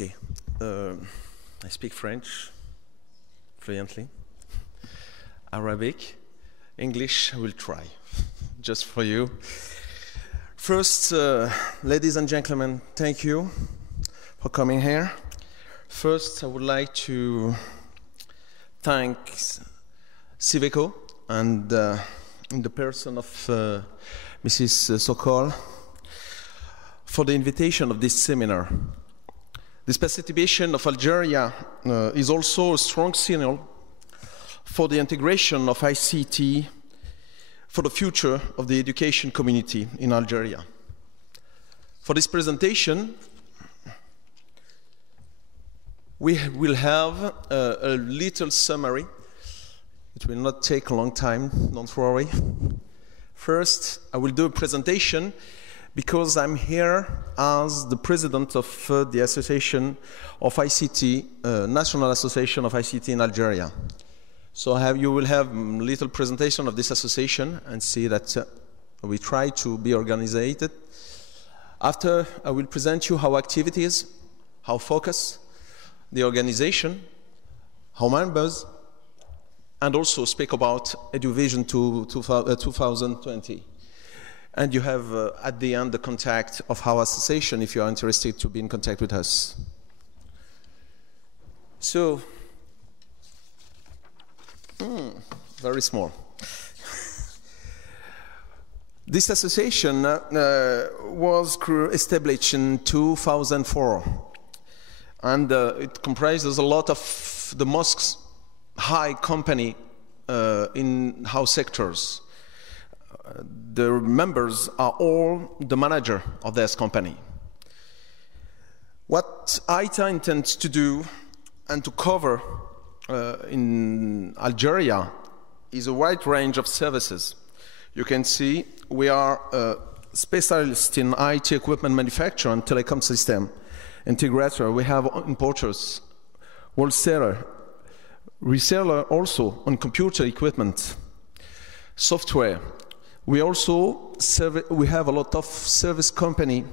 Okay, I speak French fluently, Arabic, English I will try, just for you. First, ladies and gentlemen, thank you for coming here. First, I would like to thank Civico and in the person of Mrs. Sokol for the invitation of this seminar. This participation of Algeria is also a strong signal for the integration of ICT for the future of the education community in Algeria. For this presentation, we will have a little summary. It will not take a long time, don't worry. First, I will do a presentation because I'm here as the president of the Association of ICT, National Association of ICT in Algeria. So you will have a little presentation of this association and see that we try to be organized. After, I will present you how activities, how focus, the organization, how members, and also speak about eduVision 2020. And you have, at the end, the contact of our association if you are interested to be in contact with us. So, very small. This association was established in 2004. And it comprises a lot of the most high company in house sectors. The members are all the manager of this company. What ITA intends to do and to cover in Algeria is a wide range of services. You can see we are specialists in IT equipment manufacture and telecom system integrator. We have importers, wholesaler, reseller also on computer equipment, software. We also have a lot of service company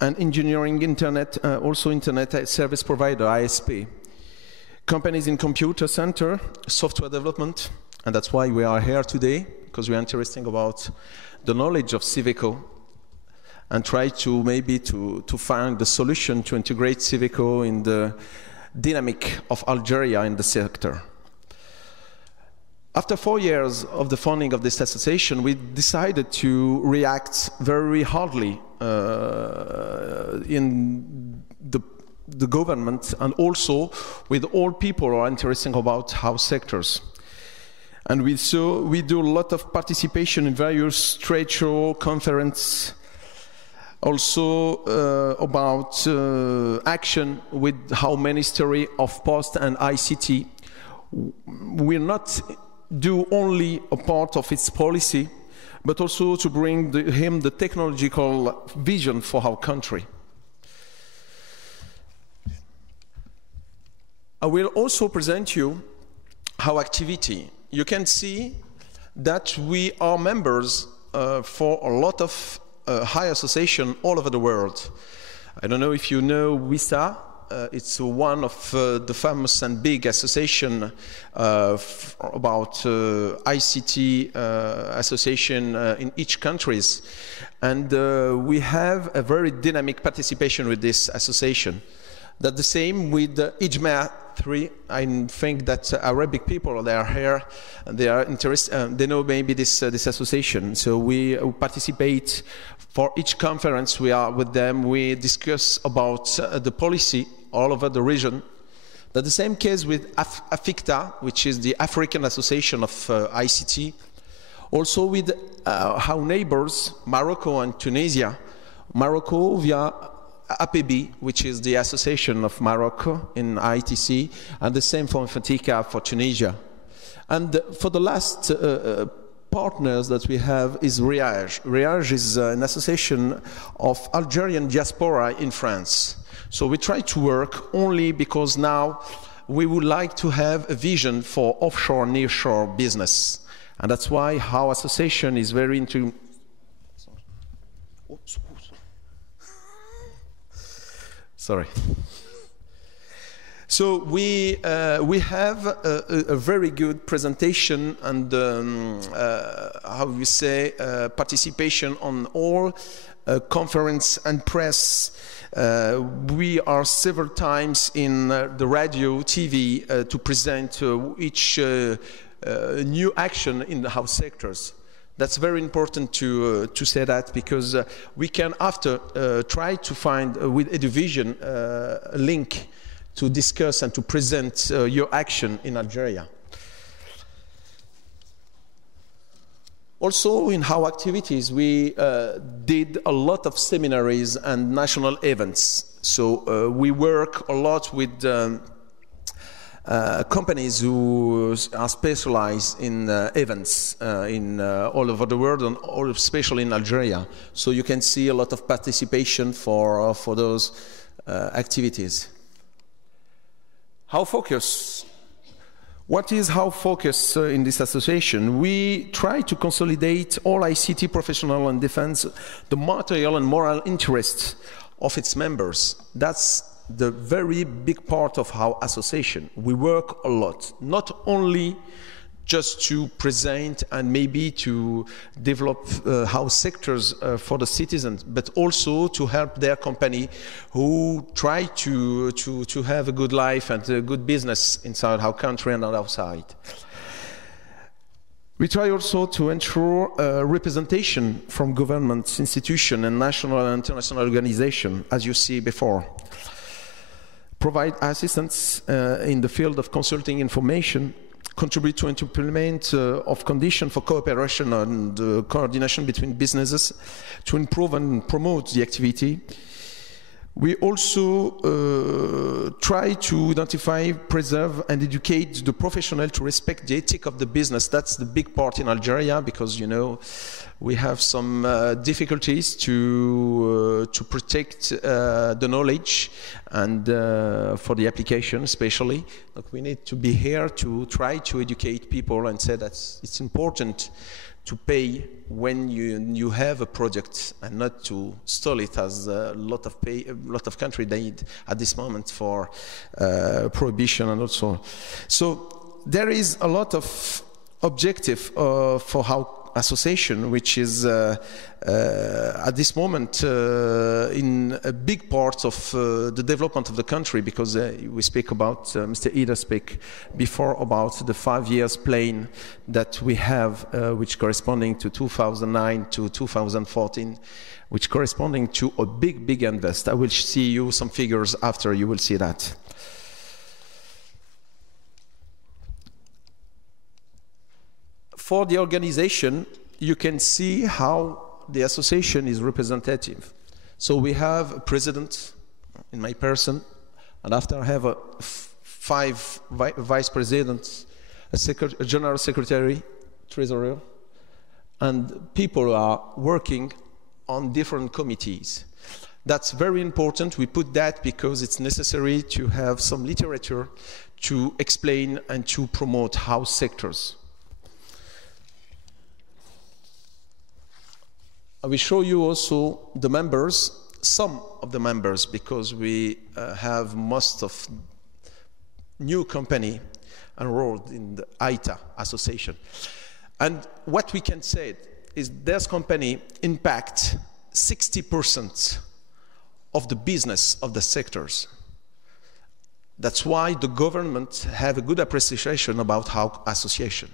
and engineering internet, also internet service provider, ISP. Companies in computer center, software development, and that's why we are here today, because we are interested about the knowledge of Civico and try to maybe to find the solution to integrate Civico in the dynamic of Algeria in the sector. After 4 years of the founding of this association, we decided to react very hardly in the government and also with all people who are interested about house sectors. And we do a lot of participation in various trade show, conference, also about action with our Ministry of Post and ICT. We're not do only a part of its policy, but also to bring him the technological vision for our country. I will also present you our activity. You can see that we are members for a lot of high associations all over the world. I don't know if you know WISA. It's one of the famous and big association about ICT association in each countries. And we have a very dynamic participation with this association. That's the same with IJMA 3. I think that Arabic people, they are here, they are interested, they know maybe this association. So we participate for each conference we are with them. We discuss about the policy all over the region. That's the same case with AFICTA, which is the African Association of ICT. Also with our neighbors, Morocco and Tunisia. Morocco via APB, which is the Association of Morocco in ITC, and the same for Fatika for Tunisia. And for the last partners that we have is RIAGE. RIAGE is an association of Algerian diaspora in France. So we try to work only because now we would like to have a vision for offshore, nearshore business. And that's why our association is very into... Sorry. So we have a very good presentation and how we say participation on all conference and press. We are several times in the radio, TV to present each new action in the house sectors. That's very important to say that, because we can after try to find with eduVision a link to discuss and to present your action in Algeria. Also, in our activities, we did a lot of seminaries and national events. So we work a lot with companies who are specialized in events in all over the world, and especially in Algeria. So you can see a lot of participation for those activities. How focus? What is our focus in this association? We try to consolidate all ICT professional and defense the material and moral interests of its members. That's the very big part of our association. We work a lot, not only just to present and maybe to develop our sectors for the citizens, but also to help their company who try to have a good life and a good business inside our country and outside. We try also to ensure representation from governments, institutions, and national and international organizations, as you see before. Provide assistance in the field of consulting information, contribute to implement of conditions for cooperation and coordination between businesses to improve and promote the activity. We also try to identify, preserve, and educate the professional to respect the ethic of the business. That's the big part in Algeria, because, you know, we have some difficulties to protect the knowledge and for the application especially. Look, we need to be here to try to educate people and say that it's important to pay when you have a project and not to stall it, as a lot of countries need at this moment for prohibition and also. So there is a lot of objective for our association, which is at this moment in a big part of the development of the country, because we speak about, Mr. Ida spoke before about the 5 years plan that we have, which corresponding to 2009 to 2014, which corresponding to a big invest. I will see you some figures after, you will see that. For the organization, you can see how the association is representative. So we have a president in my person, and after I have 5 vice presidents, a general secretary, treasurer, and people are working on different committees. That's very important. We put that because it's necessary to have some literature to explain and to promote house sectors. I will show you also the members, some of the members, because we have most of new company enrolled in the ITA association. And what we can say is this company impact 60% of the business of the sectors. That's why the government have a good appreciation about our association.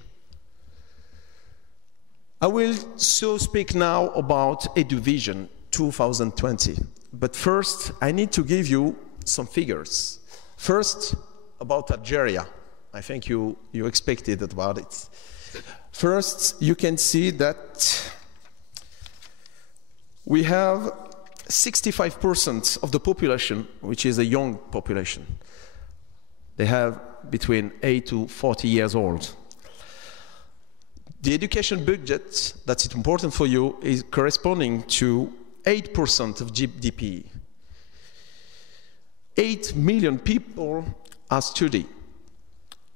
I will so speak now about eduVision 2020. But first, I need to give you some figures. First, about Algeria. I think you expected about it. First, you can see that we have 65% of the population, which is a young population. They have between 8 to 40 years old. The education budget, that's important for you, is corresponding to 8% of GDP. 8 million people are studying,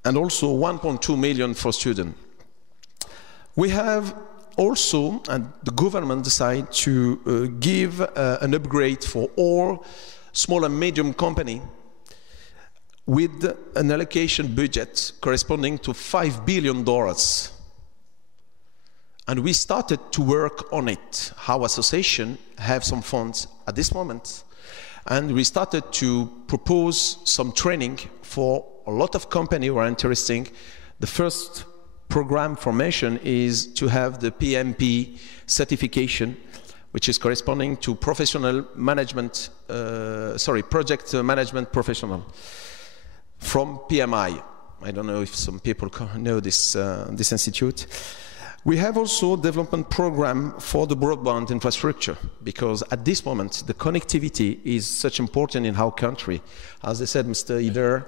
and also 1.2 million for students. We have also, and the government decided to give an upgrade for all small and medium companies with an allocation budget corresponding to $5 billion. And we started to work on it. Our association have some funds at this moment. And we started to propose some training for a lot of companies who are interested. The first program formation is to have the PMP certification, which is corresponding to professional management, project management professional from PMI. I don't know if some people know this institute. We have also a development program for the broadband infrastructure, because at this moment the connectivity is such important in our country. As I said, Mr. Ider,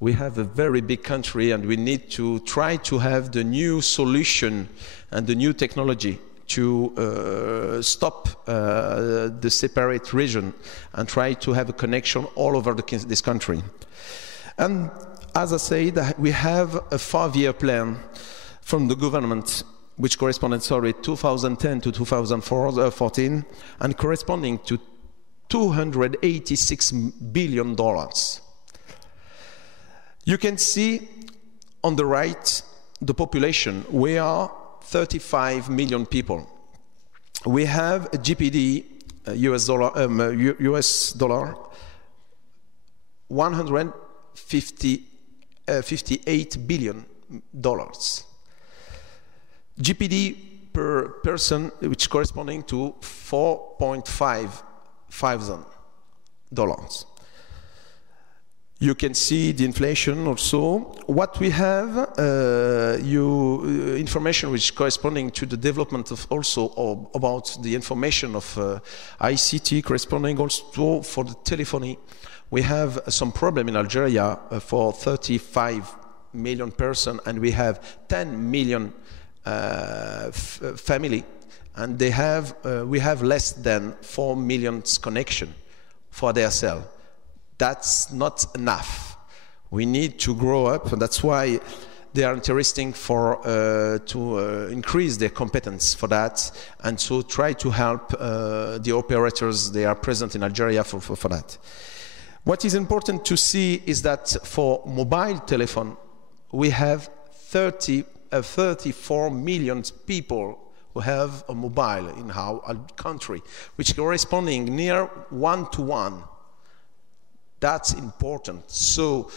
we have a very big country and we need to try to have the new solution and the new technology to stop the separate region and try to have a connection all over this country. And as I said, we have a 5-year plan from the government which corresponded, 2010 to 2014, and corresponding to $286 billion. You can see on the right the population. We are 35 million people. We have a GPD, US dollar, $158 billion. GPD per person, which corresponding to $4,500. You can see the inflation also. What we have, information which corresponding to the development of also about the information of ICT, corresponding also for the telephony. We have some problem in Algeria for 35 million person, and we have 10 million family, and they have we have less than 4 million connection for their cell. That's not enough. We need to grow up, and that's why they are interesting for to increase their competence for that, and so try to help the operators they are present in Algeria for that. What is important to see is that for mobile telephone, we have 34 million people who have a mobile in our country, which corresponding near 1 to 1. That's important. So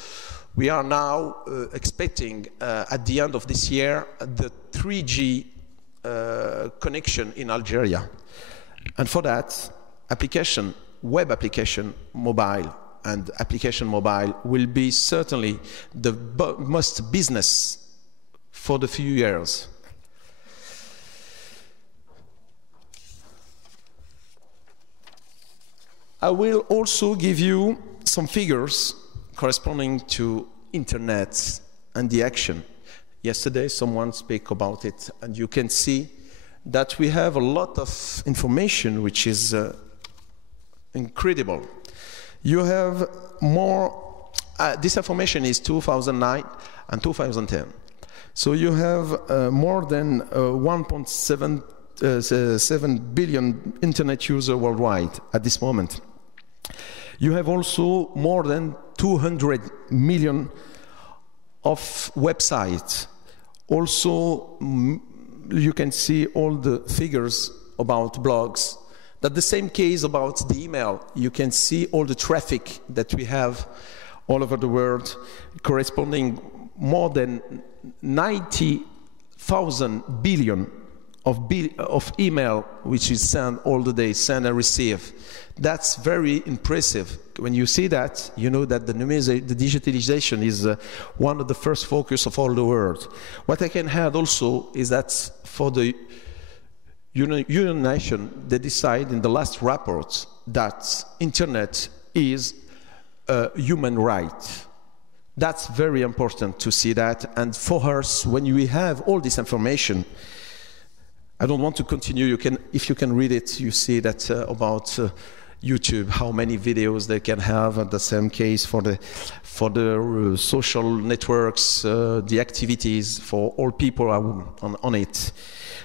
we are now expecting at the end of this year the 3G connection in Algeria. And for that, application, web application, mobile, and application mobile will be certainly the most business for the few years. I will also give you some figures corresponding to internet and the action. Yesterday someone spoke about it, and you can see that we have a lot of information which is incredible. You have more, this information is 2009 and 2010. So you have more than 1.7 billion internet users worldwide at this moment. You have also more than 200 million of websites. Also, you can see all the figures about blogs. That's the same case about the email. You can see all the traffic that we have all over the world, corresponding more than 90,000 billion of email which is sent all the day, send and receive. That's very impressive. When you see that, you know that the digitalization is one of the first focus of all the world. What I can add also is that for the United Nations, they decide in the last report that internet is a human right. That's very important to see that. And for us, when we have all this information, I don't want to continue. You can, if you can read it, you see that about YouTube, how many videos they can have. And the same case for the social networks, the activities for all people on it.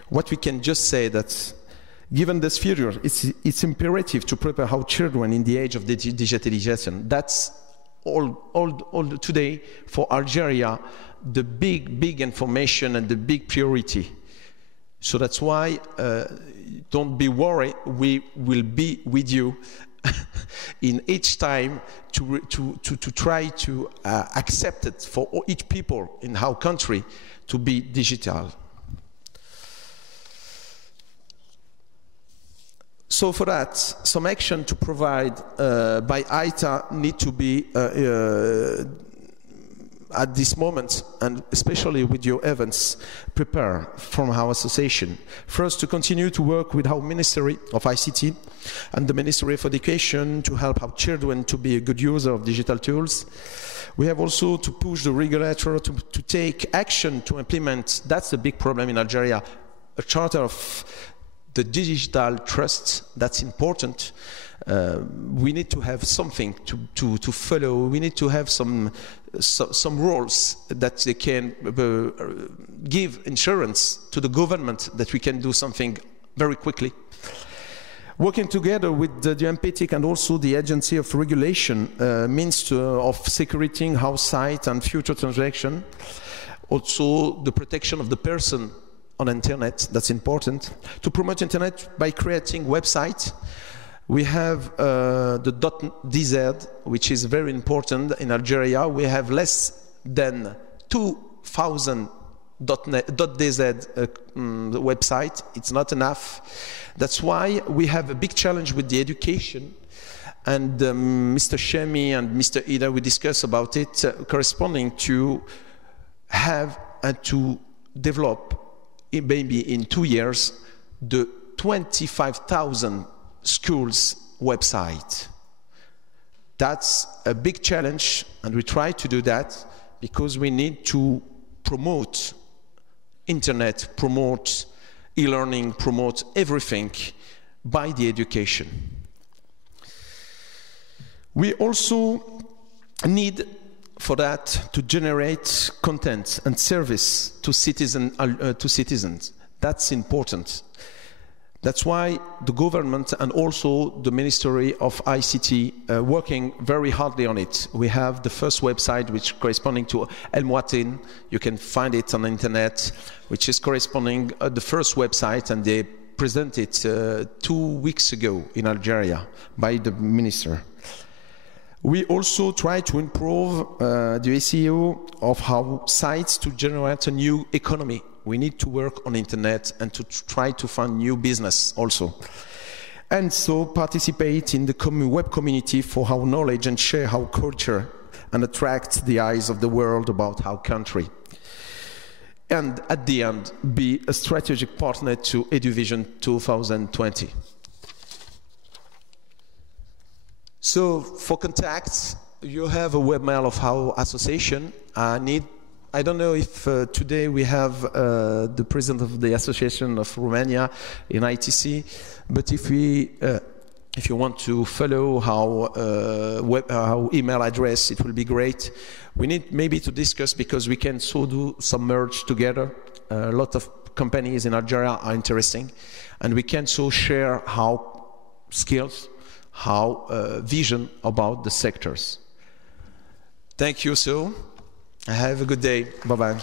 What we can just say that, given this future, it's imperative to prepare our children in the age of digitalization. That's today for Algeria the big information and the big priority. So that's why don't be worried, we will be with you in each time to try to accept it for each people in our country to be digital. So for that, some action to provide by ITA need to be at this moment, and especially with your events, prepare from our association. First, to continue to work with our Ministry of ICT and the Ministry of Education to help our children to be a good user of digital tools. We have also to push the regulator to take action to implement, that's a big problem in Algeria, a charter of the digital trust. That's important. We need to have something to follow. We need to have some rules that they can give insurance to the government that we can do something very quickly. Working together with the MPTIC and also the Agency of Regulation means of securing our site and future transaction. Also the protection of the person on internet, that's important. To promote internet by creating websites. We have the .dz, which is very important in Algeria. We have less than 2,000 .dz website. It's not enough. That's why we have a big challenge with the education. And Mr. Shemi and Mr. Ida, we discuss about it, corresponding to have and to develop, maybe in 2 years, the 25,000 schools website. That's a big challenge, and we try to do that because we need to promote internet, promote e-learning, promote everything by the education. We also need for that to generate content and service to citizens. That's important. That's why the government and also the Ministry of ICT working very hardly on it. We have the first website which corresponding to El Mouatin. You can find it on the internet, which is corresponding the first website, and they presented it 2 weeks ago in Algeria by the minister. We also try to improve the SEO of our sites to generate a new economy. We need to work on internet and to try to find new business also. And so participate in the web community for our knowledge and share our culture and attract the eyes of the world about our country. And at the end, be a strategic partner to eduVision 2020. So for contacts, you have a webmail of our association. I don't know if today we have the president of the Association of Romania in ITC, but if you want to follow our email address, it will be great. We need maybe to discuss, because we can so do some merge together. A lot of companies in Algeria are interesting, and we can so share our skills, our vision about the sectors. Thank you so. Have a good day. Bye-bye.